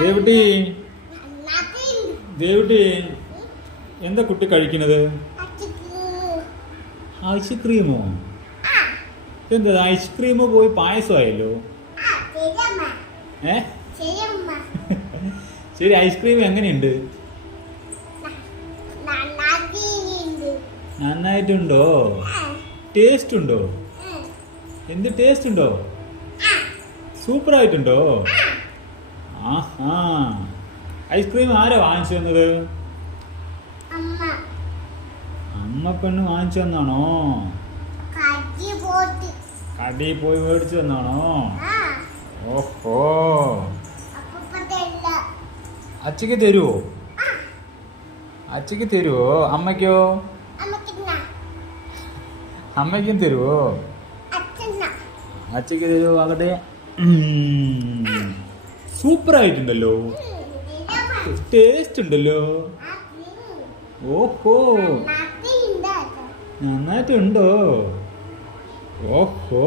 ദേവുട്ടി ദേവുട്ടി എന്താ കുട്ടി കഴിക്കണത്? ഐസ്ക്രീമോ? എന്താ ഐസ്ക്രീമോ പോയി പായസമായല്ലോ. ഏ ശരി, ഐസ്ക്രീം എങ്ങനെയുണ്ട്? നന്നായിട്ടുണ്ടോ? ടേസ്റ്റ് ഉണ്ടോ? എന്ത് ടേസ്റ്റ് ഉണ്ടോ? സൂപ്പർ ആയിട്ടുണ്ടോ? ആഹാ, ഐസ്ക്രീം ആരാ വാങ്ങിച്ചു തന്നത്? അമ്മ പെണ്ണ് വാങ്ങിച്ചു തന്നാണോ? കടയിൽ പോയി മേടിച്ചു തന്നാണോ? ഓഹോ, അച്ഛക്ക് തരുവോ? അച്ഛക്ക് തരുവോ? അമ്മയ്ക്കോ? അമ്മയ്ക്കും തരുവോ? അച്ഛക്ക് തരുവോ? ആകട്ടെ. സൂപ്പർ ആയിട്ടുണ്ടല്ലോ, ടേസ്റ്റ് ഉണ്ടല്ലോ. ഓഹോ, നന്നായിട്ടുണ്ടോ? ഓഹോ.